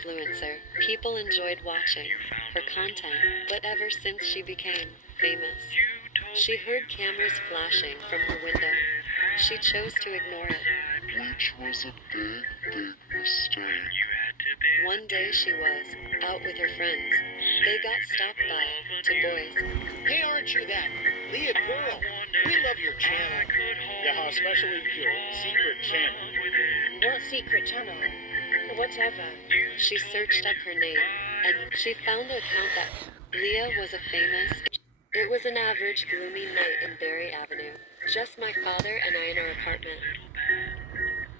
influencer. People enjoyed watching her content, but ever since she became famous, she heard cameras flashing from her window. She chose to ignore it. Which was a big mistake. One day she was out with her friends. They got stopped by two boys. Hey, aren't you that Leah girl? We love your channel. Yeah, especially your secret channel. What secret channel? Whatever. She searched up her name, and she found an account that Leah was a famous. It was an average gloomy night in Berry Avenue. Just my father and I in our apartment.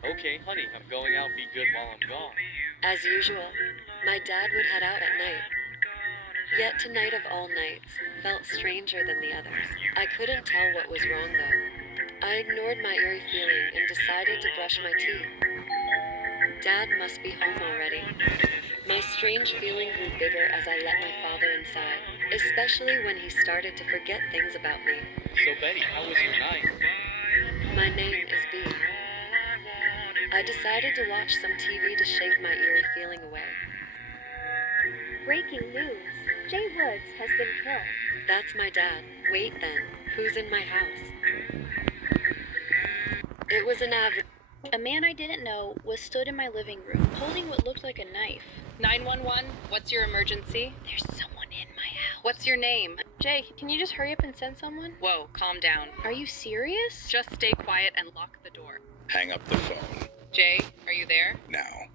Okay, honey, I'm going out. Be good while I'm gone. As usual, my dad would head out at night. Yet tonight of all nights felt stranger than the others. I couldn't tell what was wrong though. I ignored my eerie feeling and decided to brush my teeth. Dad must be home already. My strange feeling grew bigger as I let my father inside, especially when he started to forget things about me. So, Betty, how was your night? My name is B. I decided to watch some TV to shake my eerie feeling away. Breaking news. Jay Woods has been killed. That's my dad. Wait then, who's in my house? It was an average. A man I didn't know was stood in my living room, holding what looked like a knife. 911, what's your emergency? There's someone in my house. What's your name? Jay, can you just hurry up and send someone? Whoa, calm down. Are you serious? Just stay quiet and lock the door. Hang up the phone. Jay, are you there? Now.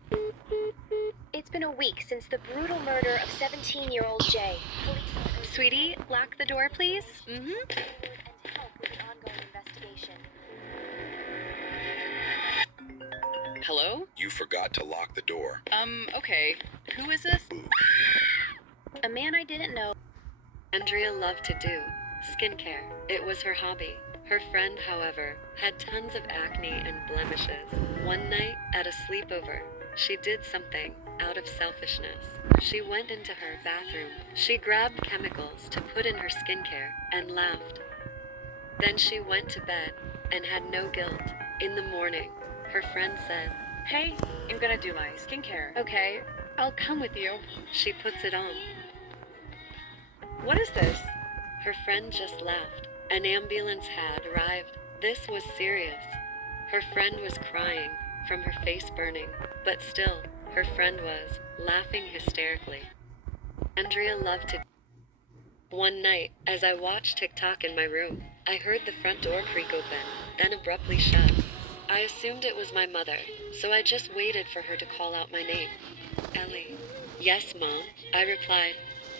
It's been a week since the brutal murder of 17-year-old Jay. Police Sweetie, lock the door, please. Mm-hmm. and help with the ongoing investigation. Hello? You forgot to lock the door. Okay. Who is this? A man I didn't know. Andrea loved to do skincare. It was her hobby. Her friend, however, had tons of acne and blemishes. One night, at a sleepover, she did something out of selfishness. She went into her bathroom. She grabbed chemicals to put in her skincare and laughed. Then she went to bed and had no guilt. In the morning, her friend said, Hey, I'm gonna do my skincare. Okay, I'll come with you. she puts it on. What is this? Her friend just laughed. An ambulance had arrived. This was serious. Her friend was crying from her face burning, but still, her friend was laughing hysterically. Andrea loved to. One night, as I watched TikTok in my room, I heard the front door creak open, then abruptly shut. I assumed it was my mother, so I just waited for her to call out my name. Ellie. Yes, Mom, I replied.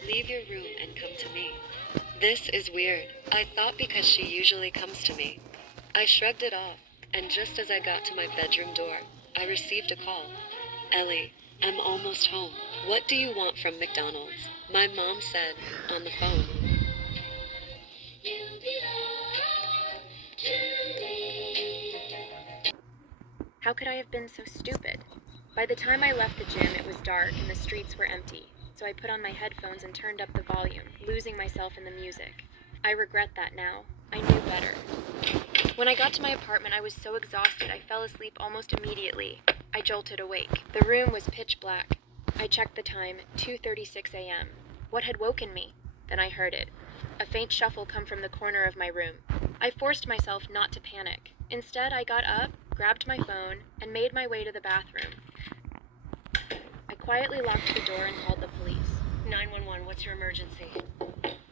Leave your room and come to me. This is weird. I thought because she usually comes to me. I shrugged it off, and just as I got to my bedroom door, I received a call. Ellie, I'm almost home. What do you want from McDonald's? My mom said on the phone. How could I have been so stupid? By the time I left the gym, it was dark and the streets were empty, so I put on my headphones and turned up the volume, losing myself in the music. I regret that now. I knew better. When I got to my apartment, I was so exhausted I fell asleep almost immediately. I jolted awake. The room was pitch black. I checked the time, 2:36 a.m. What had woken me? Then I heard it. A faint shuffle come from the corner of my room. I forced myself not to panic. Instead, I got up, grabbed my phone, and made my way to the bathroom. I quietly locked the door and called the police. 911, what's your emergency?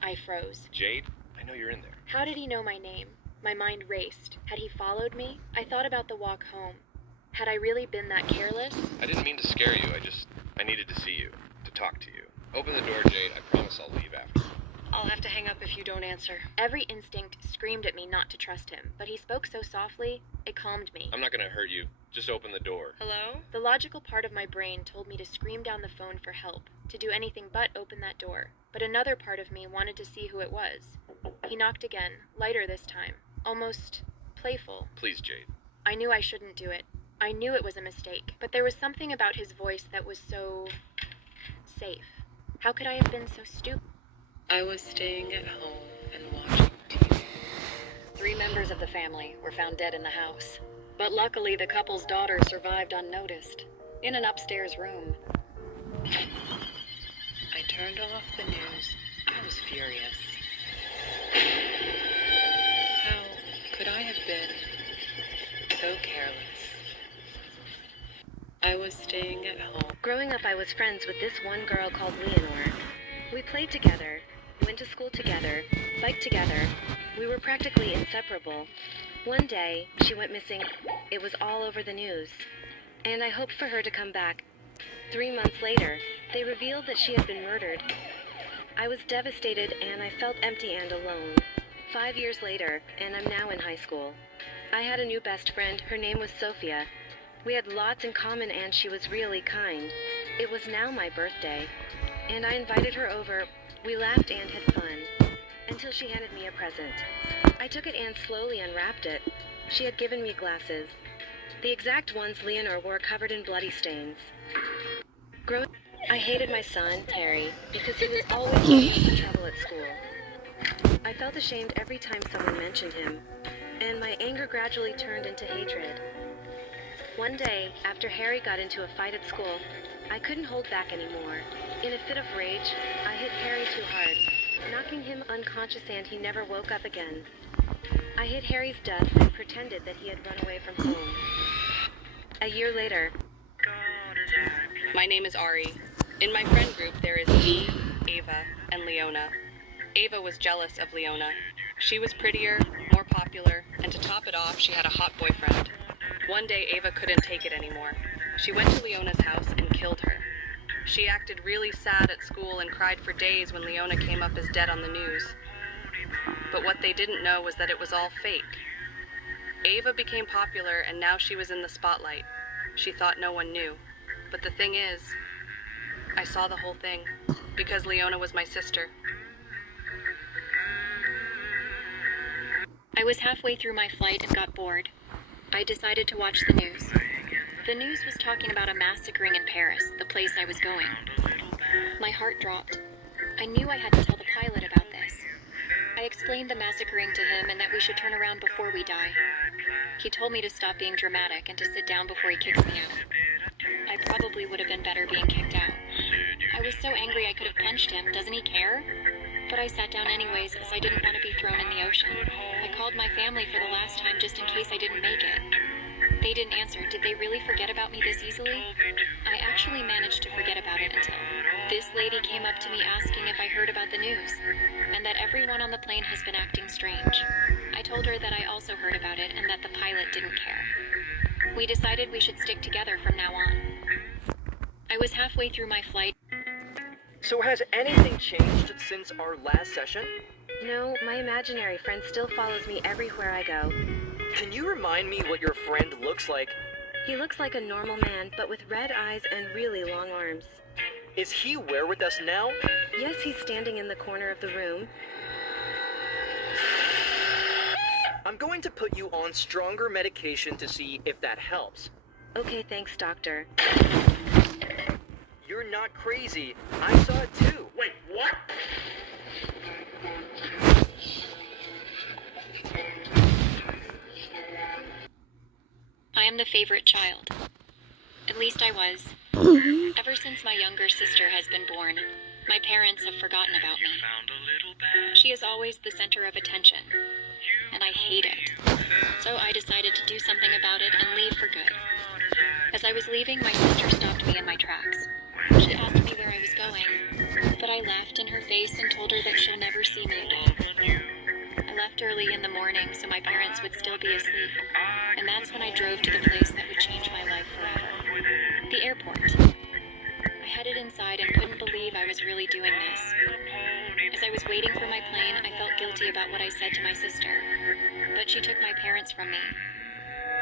I froze. Jade, I know you're in there. How did he know my name? My mind raced. Had he followed me? I thought about the walk home. Had I really been that careless? I didn't mean to scare you. I needed to see you, to talk to you. Open the door, Jade. I promise I'll leave after. I'll have to hang up if you don't answer. Every instinct screamed at me not to trust him, but he spoke so softly, it calmed me. I'm not gonna hurt you. Just open the door. Hello? The logical part of my brain told me to scream down the phone for help, to do anything but open that door. But another part of me wanted to see who it was. He knocked again, lighter this time, almost playful. Please, Jade. I knew I shouldn't do it. I knew it was a mistake, but there was something about his voice that was so safe. How could I have been so stupid? I was staying at home and watching TV. 3 members of the family were found dead in the house. But luckily, the couple's daughter survived unnoticed, in an upstairs room. I turned off the news. I was furious. How could I have been so careless? I was staying at home. Growing up, I was friends with this one girl called Leonore. We played together, went to school together, biked together. We were practically inseparable. One day, she went missing. It was all over the news. And I hoped for her to come back. 3 months later, they revealed that she had been murdered. I was devastated and I felt empty and alone. 5 years later, and I'm now in high school. I had a new best friend. Her name was Sophia. We had lots in common and she was really kind. It was now my birthday, and I invited her over. We laughed and had fun, until she handed me a present. I took it and slowly unwrapped it. She had given me glasses, the exact ones Leonore wore, covered in bloody stains. I hated my son, Harry, because he was always looking for trouble at school. I felt ashamed every time someone mentioned him, and my anger gradually turned into hatred. One day, after Harry got into a fight at school, I couldn't hold back anymore. In a fit of rage, I hit Harry too hard, knocking him unconscious, and he never woke up again. I hid Harry's death and pretended that he had run away from home. A year later. My name is Ari. In my friend group, there is me, Ava, and Leona. Ava was jealous of Leona. She was prettier, more popular, and to top it off, she had a hot boyfriend. One day, Ava couldn't take it anymore. She went to Leona's house and killed her. She acted really sad at school and cried for days when Leona came up as dead on the news. But what they didn't know was that it was all fake. Ava became popular and now she was in the spotlight. She thought no one knew. But the thing is, I saw the whole thing, because Leona was my sister. I was halfway through my flight and got bored. I decided to watch the news. The news was talking about a massacring in Paris, the place I was going. My heart dropped. I knew I had to tell the pilot about this. I explained the massacring to him and that we should turn around before we die. He told me to stop being dramatic and to sit down before he kicks me out. I probably would have been better being kicked out. I was so angry I could have punched him. Doesn't he care? But I sat down anyways, as I didn't want to be thrown in the ocean. I called my family for the last time just in case I didn't make it. They didn't answer. Did they really forget about me this easily? I actually managed to forget about it until this lady came up to me asking if I heard about the news, and that everyone on the plane has been acting strange. I told her that I also heard about it and that the pilot didn't care. We decided we should stick together from now on. I was halfway through my flight. So has anything changed since our last session? No, my imaginary friend still follows me everywhere I go. Can you remind me what your friend looks like? He looks like a normal man, but with red eyes and really long arms. Is he where with us now? Yes, he's standing in the corner of the room. I'm going to put you on stronger medication to see if that helps. Okay, thanks, doctor. You're not crazy. I saw it too. Wait, what? I am the favorite child. At least I was. Ever since my younger sister has been born, my parents have forgotten about me. She is always the center of attention, and I hate it. So I decided to do something about it and leave for good. As I was leaving, my sister stopped me in my tracks. She asked me where I was going, but I laughed in her face and told her that she'll never see me again. I left early in the morning so my parents would still be asleep, and that's when I drove to the place that would change my life forever. The airport. I headed inside and couldn't believe I was really doing this. As I was waiting for my plane, I felt guilty about what I said to my sister, but she took my parents from me.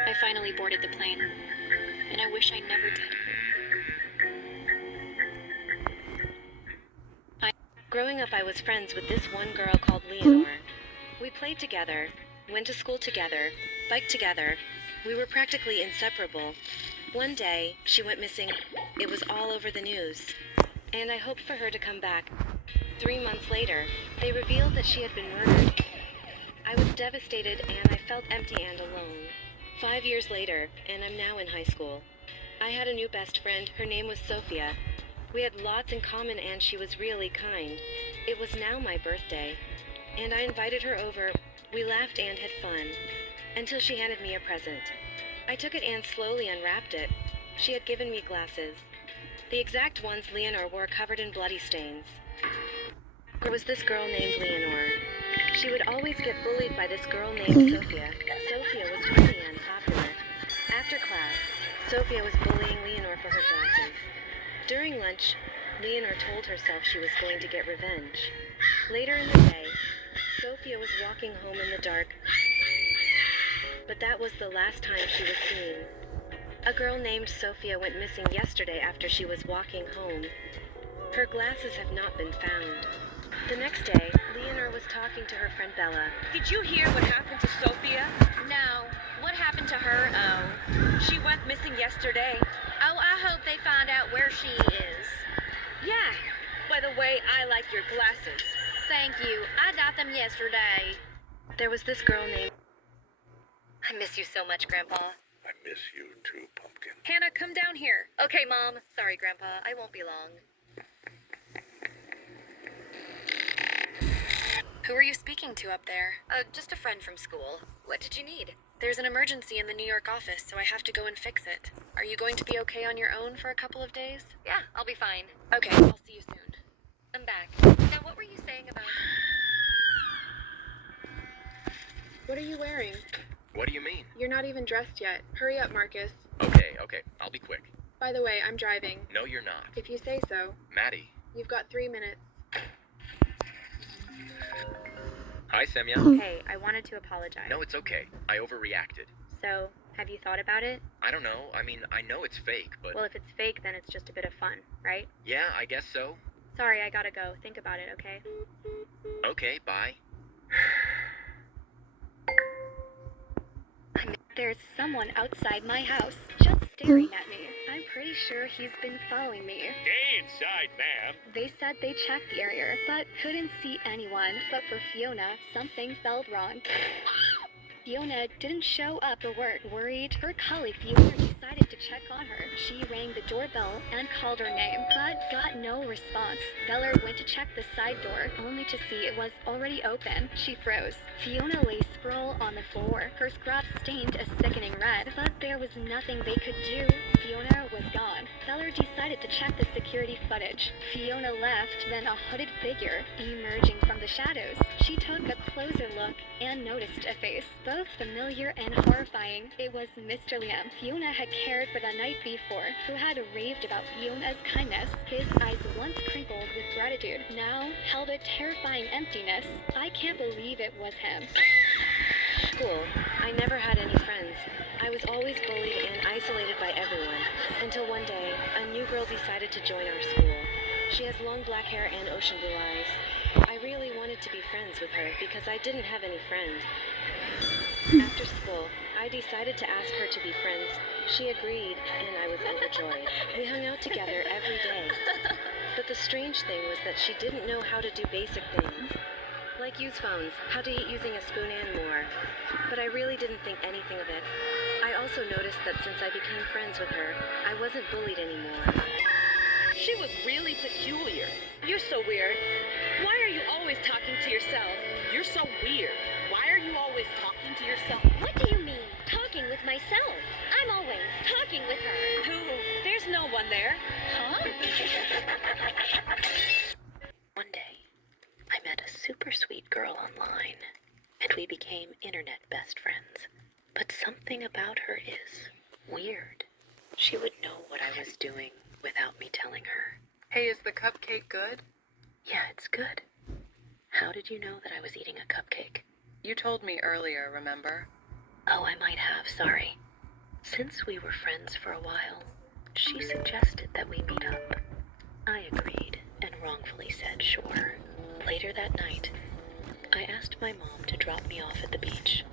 I finally boarded the plane, and I wish I never did. Growing up, I was friends with this one girl called Leonore. We played together, went to school together, biked together. We were practically inseparable. One day, she went missing. It was all over the news, and I hoped for her to come back. 3 months later, they revealed that she had been murdered. I was devastated and I felt empty and alone. 5 years later, and I'm now in high school. I had a new best friend. Her name was Sophia. We had lots in common and she was really kind. It was now my birthday, and I invited her over. We laughed and had fun, until she handed me a present. I took it and slowly unwrapped it. She had given me glasses, the exact ones Leonore wore, covered in bloody stains. There was this girl named Leonore. She would always get bullied by this girl named Sophia. Sophia was pretty and popular. After class, Sophia was bullying Leonore for her glasses. During lunch, Leonore told herself she was going to get revenge. Later in the day, Sophia was walking home in the dark, but that was the last time she was seen. A girl named Sophia went missing yesterday after she was walking home. Her glasses have not been found. The next day, Leonore was talking to her friend Bella. Did you hear what happened to Sophia? No. What happened to her? Oh, she went missing yesterday. Oh, I hope they find out where she is. Yeah. By the way, I like your glasses. Thank you. I got them yesterday. There was this girl named... I miss you so much, Grandpa. I miss you too, Pumpkin. Hannah, come down here. Okay, Mom. Sorry, Grandpa. I won't be long. Who are you speaking to up there? Just a friend from school. What did you need? There's an emergency in the New York office, so I have to go and fix it. Are you going to be okay on your own for a couple of days? Yeah, I'll be fine. Okay, I'll see you soon. I'm back. Now, what were you saying about... What are you wearing? What do you mean? You're not even dressed yet. Hurry up, Marcus. Okay, I'll be quick. By the way, I'm driving. No, you're not. If you say so. Maddie. You've got 3 minutes. Hi, Semya. Hey, I wanted to apologize. No, it's okay. I overreacted. So, have you thought about it? I don't know. I mean, I know it's fake, but... Well, if it's fake, then it's just a bit of fun, right? Yeah, I guess so. Sorry, I gotta go. Think about it, okay? Okay, bye. There's someone outside my house, just staring at me. I'm pretty sure he's been following me. Stay inside, ma'am. They said they checked the area, but couldn't see anyone. But for Fiona, something felt wrong. Fiona didn't show up for work. Worried, her colleague Fiona decided to check on her. She rang the doorbell and called her name, but got no response. Bella went to check the side door, only to see it was already open. She froze. Fiona lay sprawled on the floor, her scrubs stained a sickening red, but there was nothing they could do. Fiona was gone. Bella decided to check the security footage. Fiona left, then a hooded figure emerging from the shadows. She took a closer look and noticed a face, both familiar and horrifying. It was Mr. Liam. Fiona had cared for the night before, who had raved about Fiona's kindness. His eyes, once crinkled with gratitude, now held a terrifying emptiness. I can't believe it was him. School, I never had any friends. I was always bullied and isolated by everyone, until one day, a new girl decided to join our school. She has long black hair and ocean blue eyes. I really wanted to be friends with her because I didn't have any friends. After school, I decided to ask her to be friends. She agreed, and I was overjoyed. We hung out together every day. But the strange thing was that she didn't know how to do basic things, like use phones, how to eat using a spoon and more. But I really didn't think anything of it. I also noticed that since I became friends with her, I wasn't bullied anymore. She was really peculiar. You're so weird. Why are you always talking to yourself? You're so weird. Why are you always talking to yourself? What do you mean, talking with myself? I'm always talking with her. Who? There's no one there. Huh? One day, I met a super sweet girl online, and we became internet best friends. But something about her is weird. She would know what I was doing without me telling her. Hey, is the cupcake good? Yeah, it's good. How did you know that I was eating a cupcake? You told me earlier, remember? Oh, I might have, sorry. Since we were friends for a while, she suggested that we meet up. I agreed and wrongfully said sure. Later that night, I asked my mom to drop me off at the beach,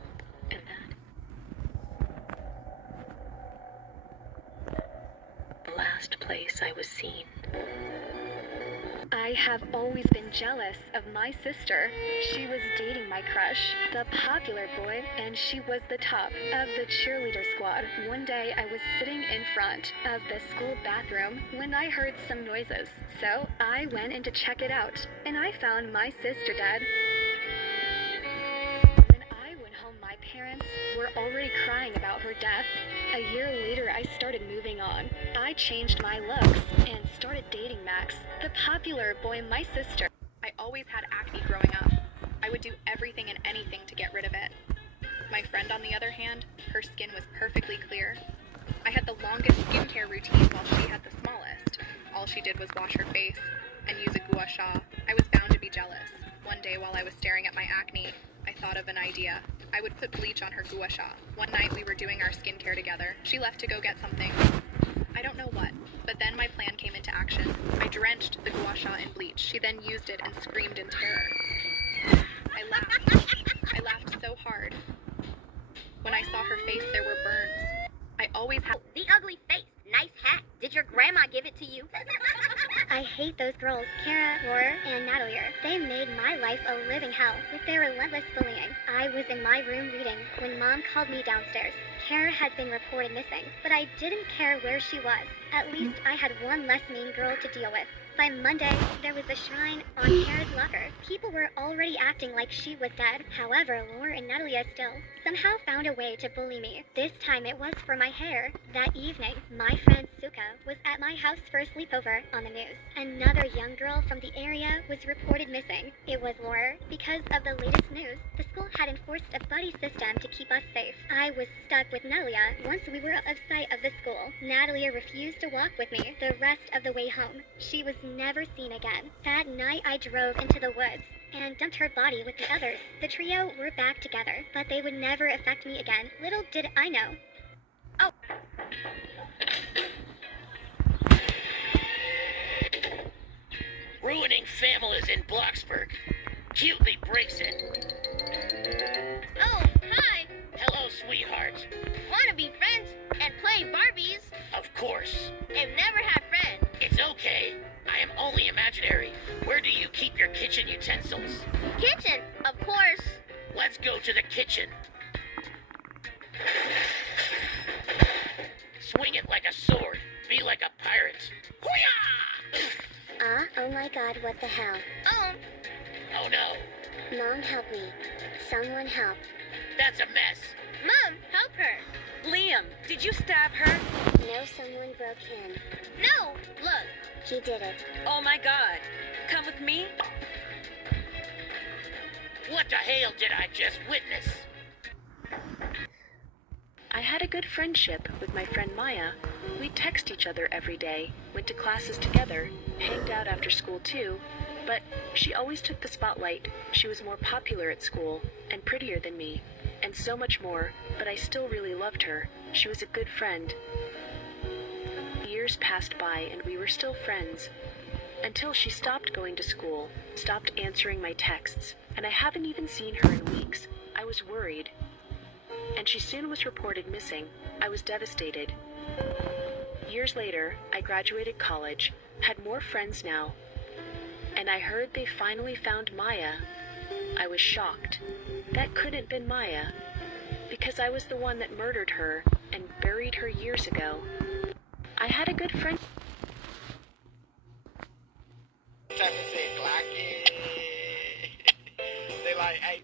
and that... the last place I was seen. I I have always been jealous of my sister. She was dating my crush, the popular boy, and she was the top of the cheerleader squad. One day I was sitting in front of the school bathroom when I heard some noises. So I went in to check it out, and I found my sister dead. When I went home, my parents were already crying about her death. A year later, I started moving on. I changed my looks and started dating Max, the popular boy, my sister. I always had acne growing up. I would do everything and anything to get rid of it. My friend, on the other hand, her skin was perfectly clear. I had the longest skincare routine while she had the smallest. All she did was wash her face and use a gua sha. I was bound to be jealous. One day while I was staring at my acne, I thought of an idea. I would put bleach on her gua sha. One night we were doing our skincare together. She left to go get something. I don't know what, but then my plan came into action. I drenched the gua sha in bleach. She then used it and screamed in terror. I laughed so hard. When I saw her face, there were burns. I always had the ugly face. Nice hat. Did your grandma give it to you? I hate those girls, Kara, Laura, and Natalie. They made my life a living hell with their relentless bullying. I was in my room reading when Mom called me downstairs. Kara had been reported missing, but I didn't care where she was. At least I had one less mean girl to deal with. By Monday, there was a shrine on Kara's locker. People were already acting like she was dead. However, Laura and Natalia still somehow found a way to bully me. This time it was for my hair. That evening, my friend Suka was at my house for a sleepover on the news. Another young girl from the area was reported missing. It was Laura. Because of the latest news, the school had enforced a buddy system to keep us safe. I was stuck with Natalia once we were out of sight of the school. Natalia refused to walk with me the rest of the way home. She was never seen again. That night I drove into the woods and dumped her body with the others. The trio were back together, but they would never affect me again. Little did I know. Oh. Ruining families in Bloxburg. Cutely breaks it. Oh, hi. Hello, sweetheart. Wanna be friends and play Barbies? Of course. I've never had friends. It's okay. I am only imaginary. Where do you keep your kitchen utensils? Kitchen, of course. Let's go to the kitchen. Swing it like a sword. Be like a pirate. Hoo-yah! Oh my God, what the hell? Oh. Oh no. Mom, help me. Someone help. That's a mess. Mom, help her. Liam, did you stab her? No, someone broke in. No, look. He did it. Oh my God. Come with me? What the hell did I just witness? I had a good friendship with my friend Maya. We'd text each other every day, went to classes together, hanged out after school too, but she always took the spotlight. She was more popular at school and prettier than me, and so much more, but I still really loved her. She was a good friend. Years passed by and we were still friends, until she stopped going to school, stopped answering my texts, and I haven't even seen her in weeks. I was worried. And she soon was reported missing. I was devastated. Years later, I graduated college, had more friends now, and I heard they finally found Maya. I was shocked. That couldn't have been Maya, because I was the one that murdered her and buried her years ago. I had a good friend. Time to say, Glocky. They like, hey.